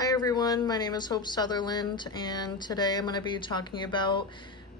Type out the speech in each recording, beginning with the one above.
Hi everyone, my name is Hope Sutherland, and today I'm going to be talking about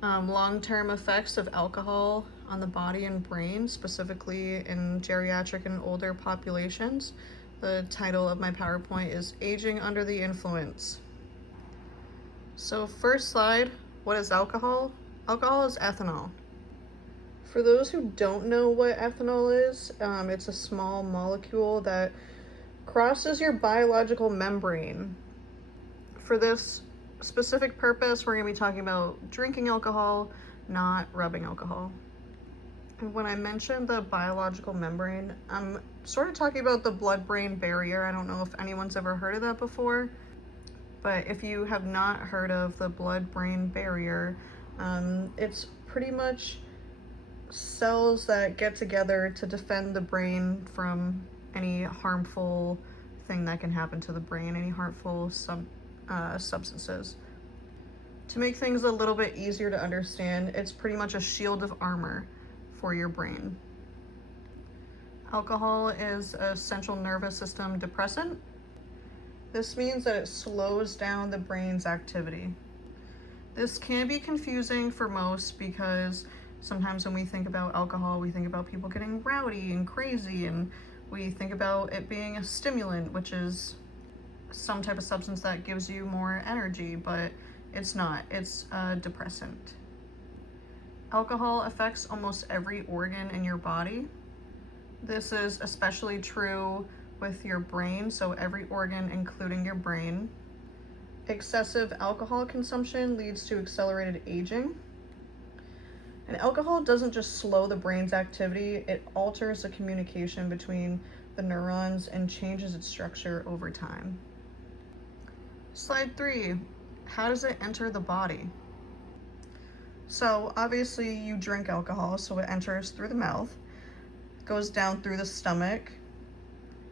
long-term effects of alcohol on the body and brain, specifically in geriatric and older populations. The title of my PowerPoint is Aging Under the Influence. So first slide, what is alcohol? Alcohol is ethanol. For those who don't know what ethanol is, it's a small molecule that crosses your biological membrane. For this specific purpose, we're going to be talking about drinking alcohol, not rubbing alcohol. And when I mentioned the biological membrane, I'm sort of talking about the blood-brain barrier. I don't know if anyone's ever heard of that before, but if you have not heard of the blood-brain barrier, it's pretty much cells that get together to defend the brain from any harmful thing that can happen to the brain, any harmful substances. To make things a little bit easier to understand, it's pretty much a shield of armor for your brain. Alcohol is a central nervous system depressant. This means that it slows down the brain's activity. This can be confusing for most because sometimes when we think about alcohol, we think about people getting rowdy and crazy, and we think about it being a stimulant, which is some type of substance that gives you more energy, but it's not. It's a depressant. Alcohol affects almost every organ in your body. This is especially true with your brain, so every organ, including your brain. Excessive alcohol consumption leads to accelerated aging. And alcohol doesn't just slow the brain's activity, it alters the communication between the neurons and changes its structure over time. Slide 3, how does it enter the body? So obviously you drink alcohol, so it enters through the mouth, goes down through the stomach,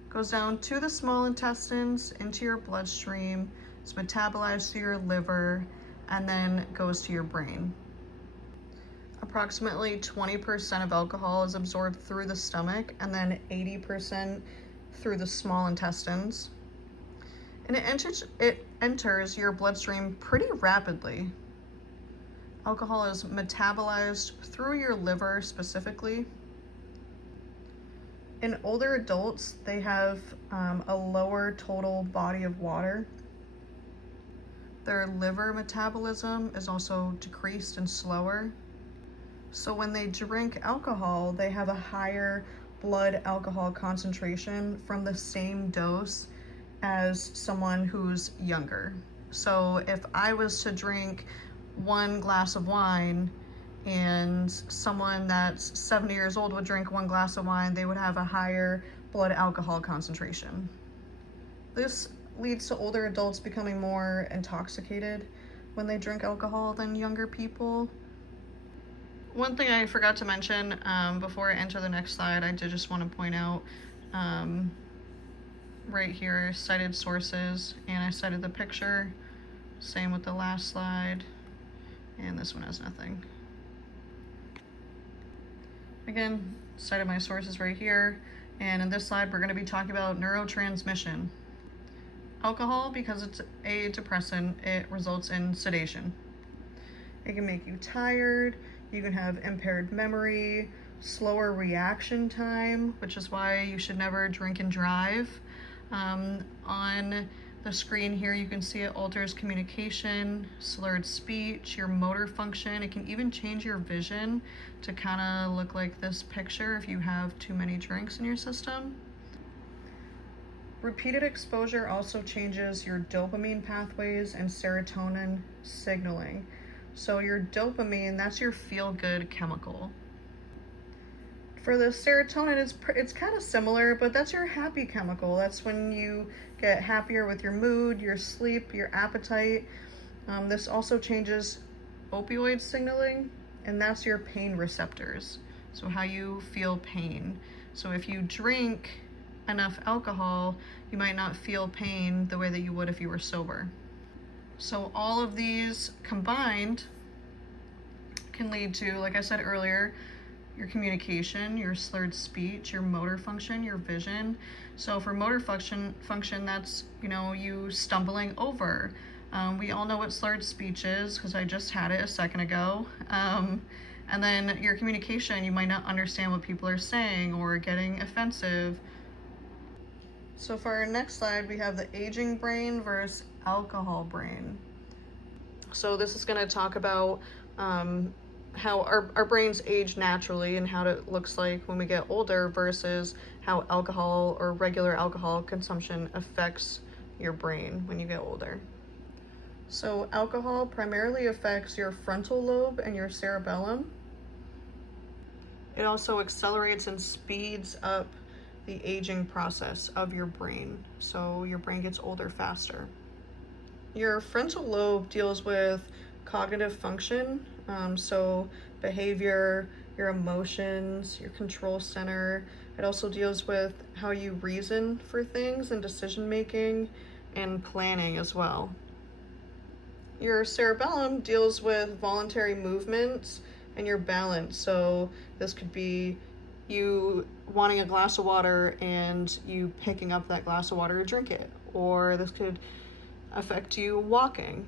goes down to the small intestines, into your bloodstream, it's metabolized to your liver, and then goes to your brain. Approximately 20% of alcohol is absorbed through the stomach, and then 80% through the small intestines. And it enters your bloodstream pretty rapidly. Alcohol is metabolized through your liver specifically. In older adults, they have a lower total body of water. Their liver metabolism is also decreased and slower. So when they drink alcohol, they have a higher blood alcohol concentration from the same dose as someone who's younger. So if I was to drink 1 glass of wine and someone that's 70 years old would drink 1 glass of wine, they would have a higher blood alcohol concentration. This leads to older adults becoming more intoxicated when they drink alcohol than younger people. One thing I forgot to mention before I enter the next slide, I did just want to point out right here, cited sources, and I cited the picture. Same with the last slide, and this one has nothing. Again, cited my sources right here, and in this slide we're going to be talking about neurotransmission. Alcohol, because it's a depressant, it results in sedation. It can make you tired, you can have impaired memory, slower reaction time, which is why you should never drink and drive. On the screen here, you can see it alters communication, slurred speech, your motor function. It can even change your vision to kind of look like this picture if you have too many drinks in your system. Repeated exposure also changes your dopamine pathways and serotonin signaling. So your dopamine, that's your feel-good chemical. For the serotonin, it's kind of similar, but that's your happy chemical. That's when you get happier with your mood, your sleep, your appetite. This also changes opioid signaling, and that's your pain receptors. So how you feel pain. So if you drink enough alcohol, you might not feel pain the way that you would if you were sober. So all of these combined can lead to, like I said earlier, your communication, your slurred speech, your motor function, your vision. So for motor function, that's, you stumbling over. We all know what slurred speech is because I just had it a second ago. And then your communication, you might not understand what people are saying or getting offensive. So for our next slide, we have the aging brain versus alcohol brain. So this is going to talk about how our brains age naturally and how it looks like when we get older versus how alcohol or regular alcohol consumption affects your brain when you get older. So alcohol primarily affects your frontal lobe and your cerebellum. It also accelerates and speeds up the aging process of your brain, so your brain gets older faster. Your frontal lobe deals with cognitive function, so behavior, your emotions, your control center. It also deals with how you reason for things and decision making and planning as well. Your cerebellum deals with voluntary movements and your balance. So this could be you wanting a glass of water and you picking up that glass of water to drink it, or this could affect you walking.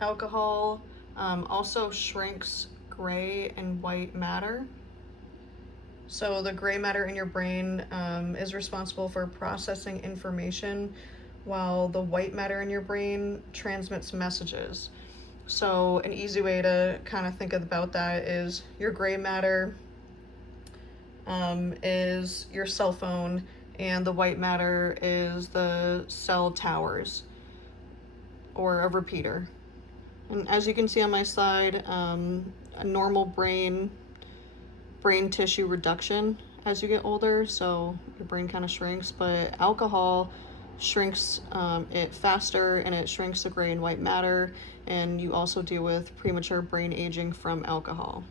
Alcohol also shrinks gray and white matter. So the gray matter in your brain is responsible for processing information, while the white matter in your brain transmits messages. So an easy way to kind of think about that is your gray matter is your cell phone, and the white matter is the cell towers or a repeater. And as you can see on my slide, a normal brain tissue reduction as you get older, so your brain kind of shrinks, but alcohol shrinks it faster, and it shrinks the gray and white matter, and you also deal with premature brain aging from alcohol.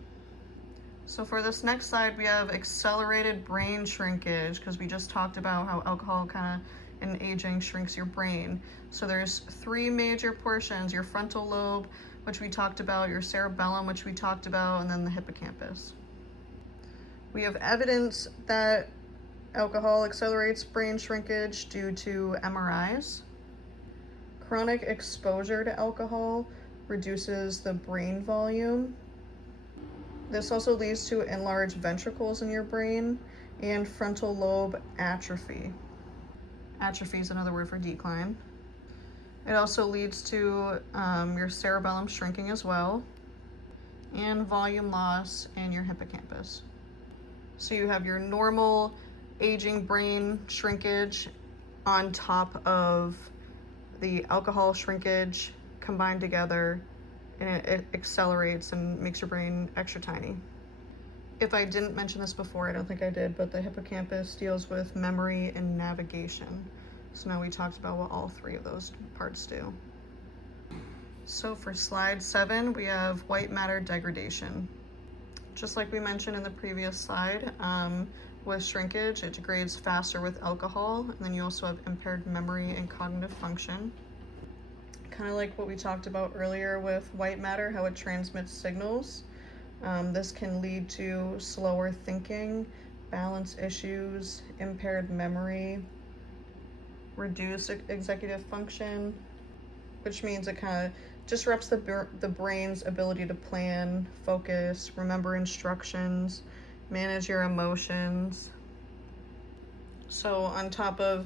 So for this next slide, we have accelerated brain shrinkage, because we just talked about how alcohol kind of and aging shrinks your brain. So there's three major portions: your frontal lobe, which we talked about, your cerebellum, which we talked about, and then the hippocampus. We have evidence that alcohol accelerates brain shrinkage due to MRIs. Chronic exposure to alcohol reduces the brain volume. This also leads to enlarged ventricles in your brain and frontal lobe atrophy. Atrophy is another word for decline. It also leads to your cerebellum shrinking as well, and volume loss in your hippocampus. So you have your normal aging brain shrinkage on top of the alcohol shrinkage combined together, and it accelerates and makes your brain extra tiny. If I didn't mention this before, I don't think I did, but the hippocampus deals with memory and navigation. So now we talked about what all three of those parts do. So for slide 7, we have white matter degradation. Just like we mentioned in the previous slide, with shrinkage, it degrades faster with alcohol, and then you also have impaired memory and cognitive function. Kind of like what we talked about earlier with white matter, how it transmits signals. This can lead to slower thinking, balance issues, impaired memory, reduced executive function, which means it kind of disrupts the brain's ability to plan, focus, remember instructions, manage your emotions. So on top of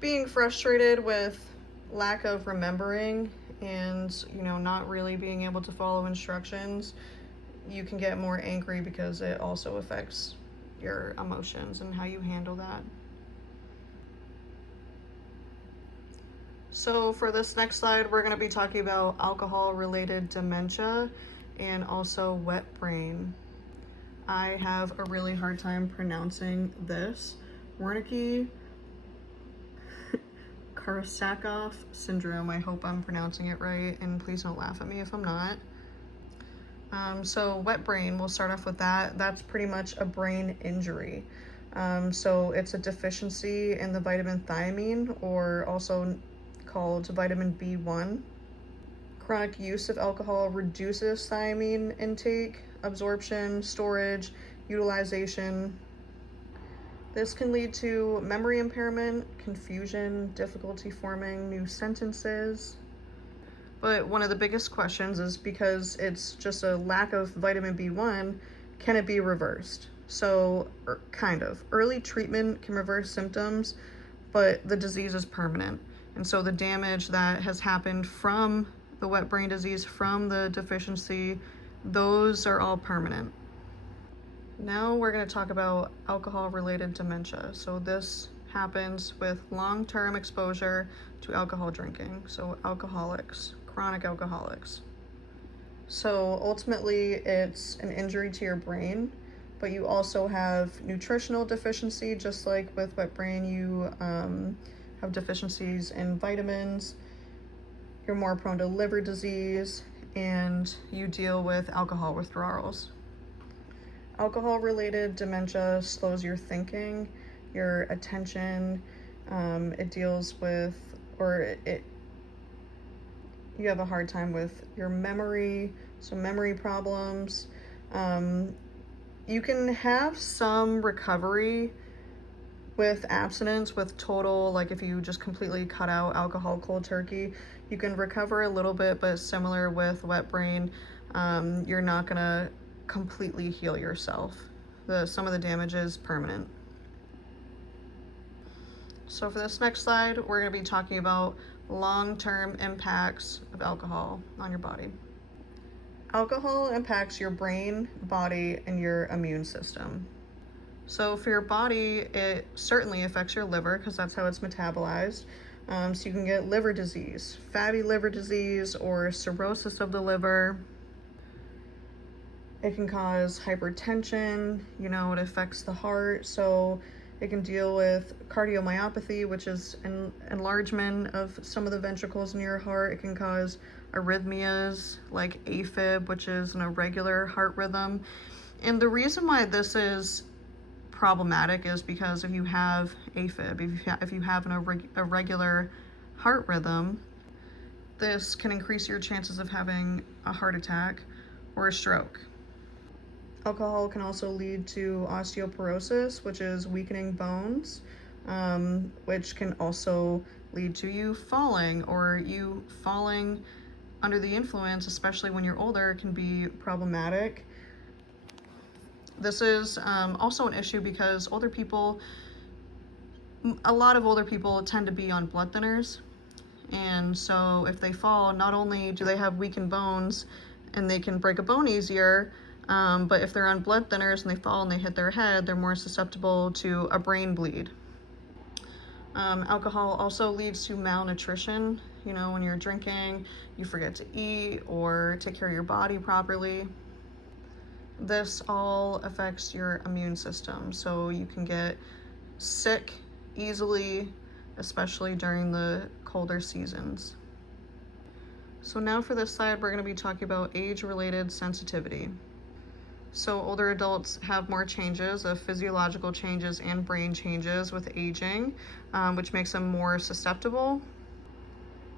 being frustrated with lack of remembering and not really being able to follow instructions, you can get more angry because it also affects your emotions and how you handle that. So for this next slide, we're going to be talking about alcohol-related dementia and also wet brain. I have a really hard time pronouncing this. Wernicke-Korsakoff syndrome. I hope I'm pronouncing it right, and please don't laugh at me if I'm not. So wet brain, we'll start off with that. That's pretty much a brain injury. So it's a deficiency in the vitamin thiamine, or also called vitamin B1. Chronic use of alcohol reduces thiamine intake, absorption, storage, utilization. This can lead to memory impairment, confusion, difficulty forming new sentences. But one of the biggest questions is, because it's just a lack of vitamin B1, can it be reversed? So, kind of. Early treatment can reverse symptoms, but the disease is permanent. And so the damage that has happened from the wet brain disease, from the deficiency, those are all permanent. Now we're going to talk about alcohol-related dementia. So this happens with long-term exposure to alcohol drinking. So alcoholics, chronic alcoholics. So ultimately it's an injury to your brain, but you also have nutritional deficiency. Just like with wet brain, you have deficiencies in vitamins, you're more prone to liver disease, and you deal with alcohol withdrawals. Alcohol-related dementia slows your thinking, your attention. It deals with, you have a hard time with your memory, so memory problems. You can have some recovery with abstinence, with total, like if you just completely cut out alcohol cold turkey, you can recover a little bit, but similar with wet brain, you're not gonna completely heal yourself. Some of the damage is permanent. So for this next slide, we're going to be talking about long-term impacts of alcohol on your body. Alcohol impacts your brain, body, and your immune system. So for your body, it certainly affects your liver, because that's how it's metabolized. So you can get liver disease, fatty liver disease, or cirrhosis of the liver. It can cause hypertension, it affects the heart, so it can deal with cardiomyopathy, which is an enlargement of some of the ventricles in your heart. It can cause arrhythmias like AFib, which is an irregular heart rhythm. And the reason why this is problematic is because if you have AFib, if you have an irregular heart rhythm, this can increase your chances of having a heart attack or a stroke. Alcohol can also lead to osteoporosis, which is weakening bones, which can also lead to you falling, or you falling under the influence, especially when you're older, can be problematic. This is also an issue because a lot of older people tend to be on blood thinners. And so if they fall, not only do they have weakened bones and they can break a bone easier, but if they're on blood thinners and they fall and they hit their head, they're more susceptible to a brain bleed. Alcohol also leads to malnutrition. When you're drinking, you forget to eat or take care of your body properly. This all affects your immune system, so you can get sick easily, especially during the colder seasons. So now for this slide, we're going to be talking about age-related sensitivity. So older adults have more changes of physiological changes and brain changes with aging, which makes them more susceptible,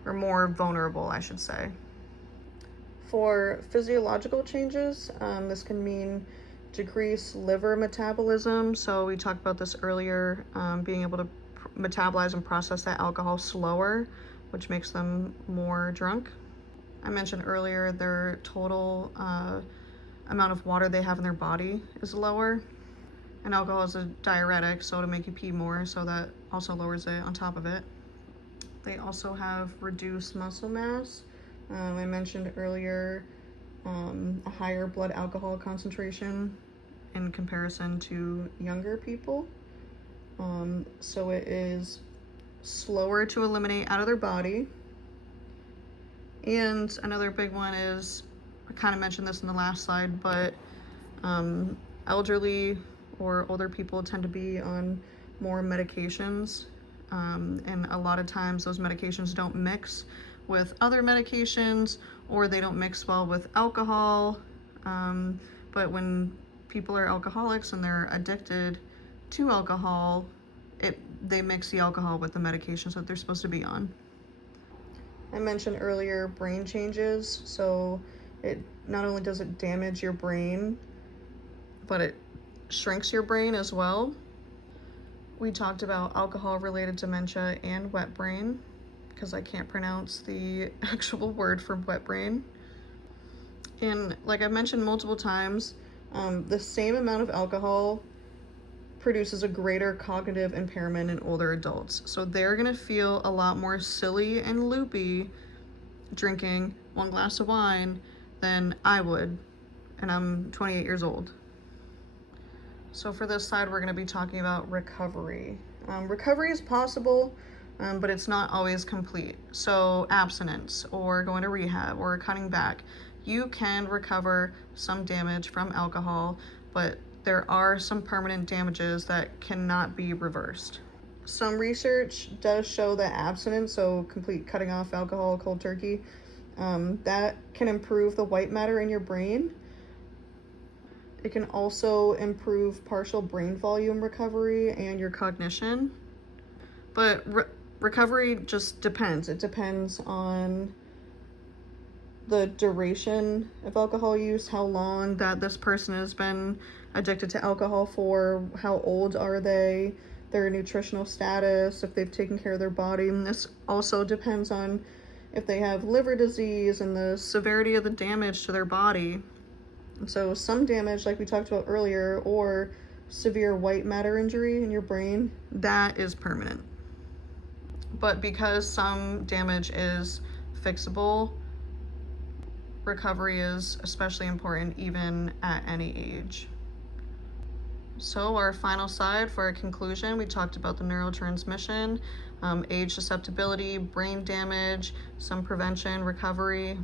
or more vulnerable, I should say. For physiological changes, this can mean decreased liver metabolism. So we talked about this earlier, being able to metabolize and process that alcohol slower, which makes them more drunk. I mentioned earlier their total amount of water they have in their body is lower, and alcohol is a diuretic, so to make you pee more, so that also lowers it on top of it. They also have reduced muscle mass. I mentioned earlier a higher blood alcohol concentration in comparison to younger people. So it is slower to eliminate out of their body. And another big one is, I kind of mentioned this in the last slide, but elderly or older people tend to be on more medications, and a lot of times those medications don't mix with other medications, or they don't mix well with alcohol. But when people are alcoholics and they're addicted to alcohol, they mix the alcohol with the medications that they're supposed to be on. I mentioned earlier brain changes, so It not only does it damage your brain, but it shrinks your brain as well. We talked about alcohol-related dementia and wet brain, because I can't pronounce the actual word for wet brain. And like I've mentioned multiple times, the same amount of alcohol produces a greater cognitive impairment in older adults. So they're gonna feel a lot more silly and loopy drinking 1 glass of wine than I would, and I'm 28 years old. So for this side, we're gonna be talking about recovery. Recovery is possible, but it's not always complete. So abstinence or going to rehab or cutting back, you can recover some damage from alcohol, but there are some permanent damages that cannot be reversed. Some research does show that abstinence, so complete cutting off alcohol cold turkey, that can improve the white matter in your brain. It can also improve partial brain volume recovery and your cognition. But recovery just depends. It depends on the duration of alcohol use, how long that this person has been addicted to alcohol for, how old are they, their nutritional status, if they've taken care of their body. And this also depends on if they have liver disease and the severity of the damage to their body. And so some damage, like we talked about earlier, or severe white matter injury in your brain, that is permanent. But because some damage is fixable, recovery is especially important even at any age. So our final slide for a conclusion, we talked about the neurotransmission, age susceptibility, brain damage, some prevention, recovery.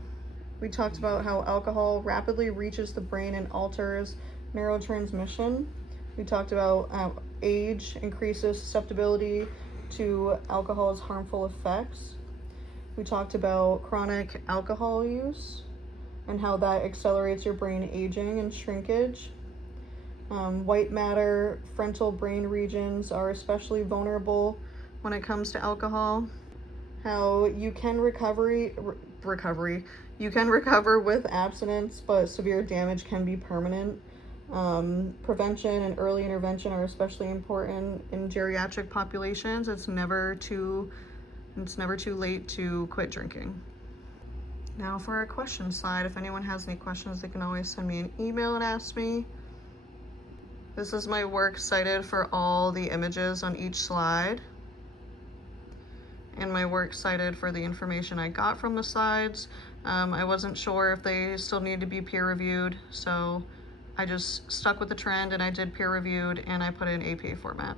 We talked about how alcohol rapidly reaches the brain and alters neurotransmission. We talked about age increases susceptibility to alcohol's harmful effects. We talked about chronic alcohol use and how that accelerates your brain aging and shrinkage. White matter, frontal brain regions are especially vulnerable when it comes to alcohol. How you can recover with abstinence, but severe damage can be permanent. Prevention and early intervention are especially important in geriatric populations. It's never too late to quit drinking. Now for our question slide, if anyone has any questions, they can always send me an email and ask me. This is my works cited for all the images on each slide, and my works cited for the information I got from the slides. I wasn't sure if they still need to be peer reviewed, so I just stuck with the trend and I did peer reviewed and I put it in APA format.